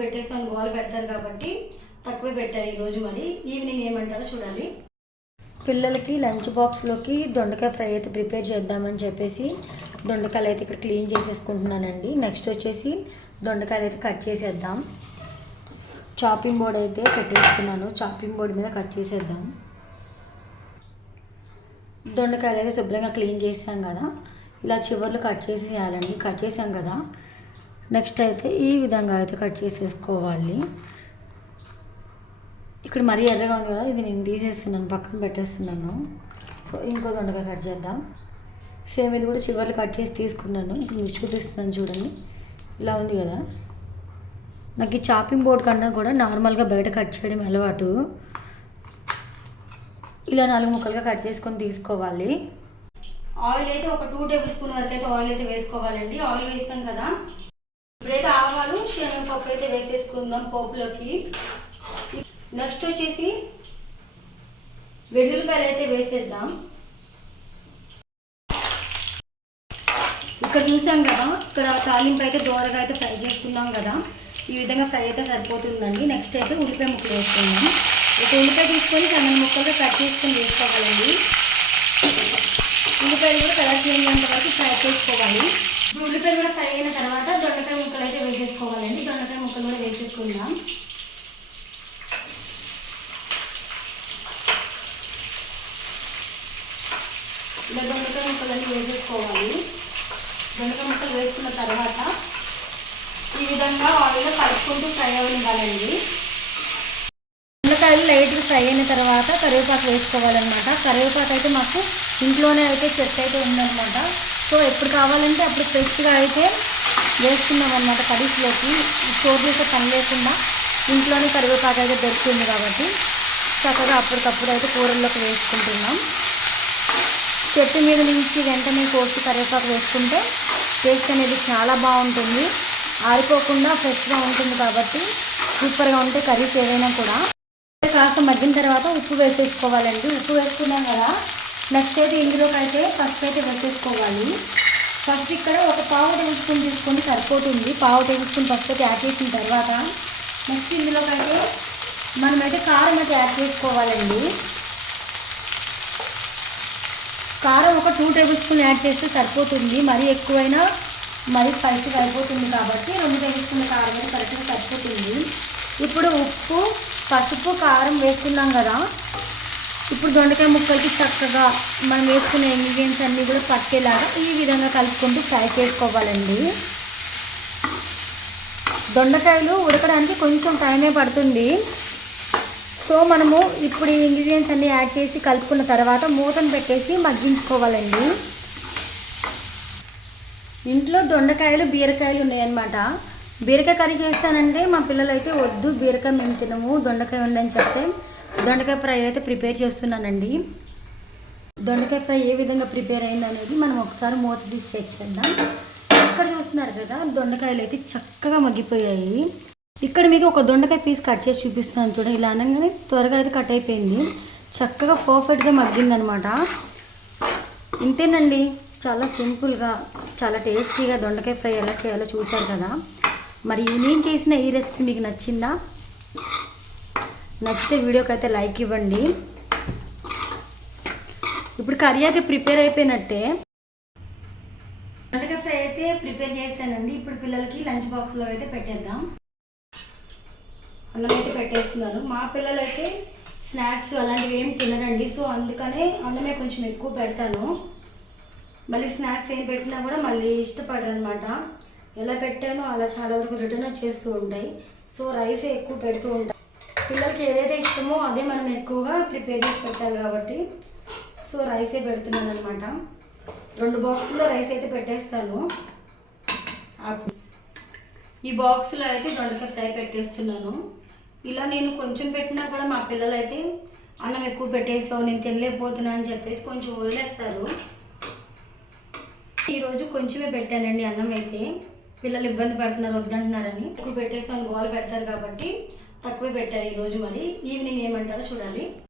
పెట్టేసి అని గోల పెడతారు కాబట్టి తక్కువ పెట్టారు ఈరోజు మరి. ఈవినింగ్ ఏమంటారో చూడాలి. పిల్లలకి లంచ్ బాక్స్లోకి దొండకాయ ఫ్రై అయితే ప్రిపేర్ చేద్దామని చెప్పేసి దొండకాయలు అయితే ఇక్కడ క్లీన్ చేసేసుకుంటున్నానండి. నెక్స్ట్ వచ్చేసి దొండకాయలు అయితే కట్ చేసేద్దాం. చాపింగ్ బోర్డ్ అయితే పెట్టేసుకున్నాను. చాపింగ్ బోర్డ్ మీద కట్ చేసేద్దాం. దొండకాయలు అయితే శుభ్రంగా క్లీన్ చేసాం కదా. ఇలా చివర్లు కట్ చేసేయాలండి. కట్ చేసాం కదా. నెక్స్ట్ అయితే ఈ విధంగా అయితే కట్ చేసేసుకోవాలి. ఇక్కడ మరీ ఎర్రగా ఉంది కదా ఇది నేను తీసేస్తున్నాను పక్కన పెట్టేస్తున్నాను. సో ఇంకో దొండకాయ కట్ చేద్దాం. సేమ్ ఇది కూడా చివర్లు కట్ చేసి తీసుకున్నాను. ఇప్పుడు మీకు చూపిస్తున్నాను చూడండి. ఇలా ఉంది కదా. నాకు ఈ చాపింగ్ బోర్డ్ కన్నా కూడా నార్మల్గా బయట కట్ చేయడం అలవాటు. ఇలా నాలుగు ముక్కలుగా కట్ చేసుకొని తీసుకోవాలి. ఆయిల్ అయితే ఒక టూ టేబుల్ స్పూన్ వరకు అయితే ఆయిల్ అయితే వేసుకోవాలండి. ఆయిల్ వేస్తాం కదా. ఇప్పుడైతే ఆవాలు శనగపప్పు అయితే వేసేసుకుందాం పోపులోకి. నెక్స్ట్ వచ్చేసి వెల్లుల్లిపాయలు అయితే వేసేద్దాం. ఇక్కడ చూసాం కదా ఇక్కడ తాలింపు అయితే దోరగా అయితే ఫ్రై చేసుకున్నాం కదా. ఈ విధంగా ఫ్రై అయితే సరిపోతుందండి. నెక్స్ట్ అయితే ఉల్లిపాయ ముక్కలు వేసుకుందాం. ఒక ఉల్లిపాయ తీసుకొని సన్న ముక్కలుగా కట్ చేసుకొని వేసుకోవాలండి ఉల్లిపాయలు కూడా కలర్ చేంజ్ వరకు ఫ్రై చేసుకోవాలి. ఇప్పుడు ఉల్లిపాయలు కూడా ఫ్రై అయిన తర్వాత దొండకాయ ముక్కలు అయితే వేసేసుకోవాలండి. దొండకాయ ముక్కలు కూడా వేసేసుకుందాం. ఇలా దొండకాయ ముక్కలన్నీ వేసేసుకోవాలి. దొండకాయ ముక్కలు వేసుకున్న తర్వాత ఈ విధంగా ఆయిల్లో కలుపుకుంటూ ఫ్రై అవ్వాలండి దొండకాయలు లైట్గా ఫ్రై అయిన తర్వాత కరివేపాకు వేసుకోవాలన్నమాట. కరివేపాకు అయితే మాకు ఇంట్లోనే అయితే చెట్టు అయితే ఉందన్నమాట. సో ఎప్పుడు కావాలంటే అప్పుడు ఫ్రెష్గా అయితే వేసుకున్నాం అనమాట కర్రీస్లోకి స్టోర్ చేసే పని లేకుండా ఇంట్లోనే కరివేపాకు అయితే దొరుకుతుంది కాబట్టి చక్కగా అప్పటికప్పుడు అయితే కూరల్లోకి వేసుకుంటున్నాం. చెట్టు మీద నుంచి వెంటనే కోసి కరివేపాకు వేసుకుంటే టేస్ట్ అనేది చాలా బాగుంటుంది. ఆరిపోకుండా ఫ్రెష్గా ఉంటుంది కాబట్టి సూపర్గా ఉంటాయి కర్రీస్ ఏవైనా కూడా. కాస్త మగ్గిన తర్వాత ఉప్పు వేసేసుకోవాలండి. ఉప్పు వేసుకున్నాం కదా నెక్స్ట్ అయితే ఇందులోకి అయితే ఫస్ట్ అయితే వేసేసుకోవాలి. ఫస్ట్ ఇక్కడ ఒక పావు టేబుల్ స్పూన్ తీసుకొని సరిపోతుంది. పావు టేబుల్ స్పూన్ ఫస్ట్ అయితే యాడ్ చేసిన తర్వాత నెక్స్ట్ ఇందులోకి అయితే మనమైతే కారం అయితే యాడ్ చేసుకోవాలండి. కారం ఒక టూ టేబుల్ స్పూన్ యాడ్ చేస్తే సరిపోతుంది. మరీ ఎక్కువైనా మరీ స్పైసీ సరిపోతుంది కాబట్టి రెండు టేబుల్ స్పూన్ కారం అయితే కరెక్ట్గా సరిపోతుంది. ఇప్పుడు ఉప్పు పసుపు కారం వేసుకున్నాం కదా. ఇప్పుడు దొండకాయ ముక్కలకి చక్కగా మనం వేసుకునే ఇంగ్రీడియంట్స్ అన్నీ కూడా పట్టేలాగా ఈ విధంగా కలుపుకుంటూ ఫ్రై చేసుకోవాలండి. దొండకాయలు ఉడకడానికి కొంచెం టైమే పడుతుంది. సో మనము ఇప్పుడు ఈ ఇంగ్రీడియంట్స్ అన్నీ యాడ్ చేసి కలుపుకున్న తర్వాత మూతను పెట్టేసి మగ్గించుకోవాలండి. ఇంట్లో దొండకాయలు బీరకాయలు ఉన్నాయన్నమాట. బీరకాయ కర్రీ చేస్తానంటే మా పిల్లలు అయితే వద్దు బీరకాయ మేము తినము దొండకాయ ఉందని చెప్తే దొండకాయ ఫ్రై అయితే ప్రిపేర్ చేస్తున్నానండి. దొండకాయ ఫ్రై ఏ విధంగా ప్రిపేర్ అయింది అనేది మనం ఒకసారి మూత తీసి చెక్ చేద్దాం. ఇక్కడ చూస్తున్నారు కదా దొండకాయలు అయితే చక్కగా మగ్గిపోయాయి. ఇక్కడ మీకు ఒక దొండకాయ పీస్ కట్ చేసి చూపిస్తాను చూడండి ఇలా అనగానే త్వరగా అయితే కట్ అయిపోయింది. చక్కగా పర్ఫెక్ట్గా మగ్గిందనమాట. ఇంతేనండి చాలా సింపుల్గా చాలా టేస్టీగా దొండకాయ ఫ్రై ఎలా చేయాలో చూశారు కదా. మరి నేను చేసిన ఈ రెసిపీ మీకు నచ్చిందా? నచ్చితే వీడియోకి అయితే లైక్ ఇవ్వండి. ఇప్పుడు కర్రీ అయితే ప్రిపేర్ అయిపోయినట్టే. దొండకాయ ఫ్రై అయితే ప్రిపేర్ చేస్తానండి ఇప్పుడు పిల్లలకి లంచ్ బాక్స్లో అయితే పెట్టేద్దాం. అన్నం అయితే పెట్టేస్తున్నాను. మా పిల్లలు అయితే స్నాక్స్ అలాంటివి ఏం తినరండి. సో అందుకనే అన్నమే కొంచెం ఎక్కువ పెడతాను. మళ్ళీ స్నాక్స్ ఏం పెట్టినా కూడా మళ్ళీ ఇష్టపడరు అనమాట ఎలా పెట్టానో అలా చాలా వరకు రిటర్న్ వచ్చేస్తూ ఉంటాయి. సో రైస్ ఎక్కువ పెడుతూ ఉంటాయి పిల్లలకి ఏదైతే ఇష్టమో అదే మనం ఎక్కువగా ప్రిపేర్ చేసి పెట్టాలి కాబట్టి. సో రైసే పెడుతున్నాను అనమాట రెండు బాక్సుల్లో రైస్ అయితే పెట్టేస్తాను. ఈ బాక్స్లో అయితే దొండకాయ ఫ్రై పెట్టేస్తున్నాను. ఇలా నేను కొంచెం పెట్టినా కూడా మా పిల్లలు అయితే అన్నం ఎక్కువ పెట్టేస్తావు నేను తినలేకపోతున్నా అని చెప్పేసి కొంచెం వదిలేస్తారు. ఈరోజు కొంచెమే పెట్టానండి అన్నం అయితే. పిల్లలు ఇబ్బంది పడుతున్నారు వద్దంటున్నారని. ఎక్కువ పెట్టేసి వాళ్ళు గోలు పెడతారు కాబట్టి తక్కువే పెట్టారు ఈరోజు మరి. ఈవినింగ్ ఏమంటారో చూడాలి.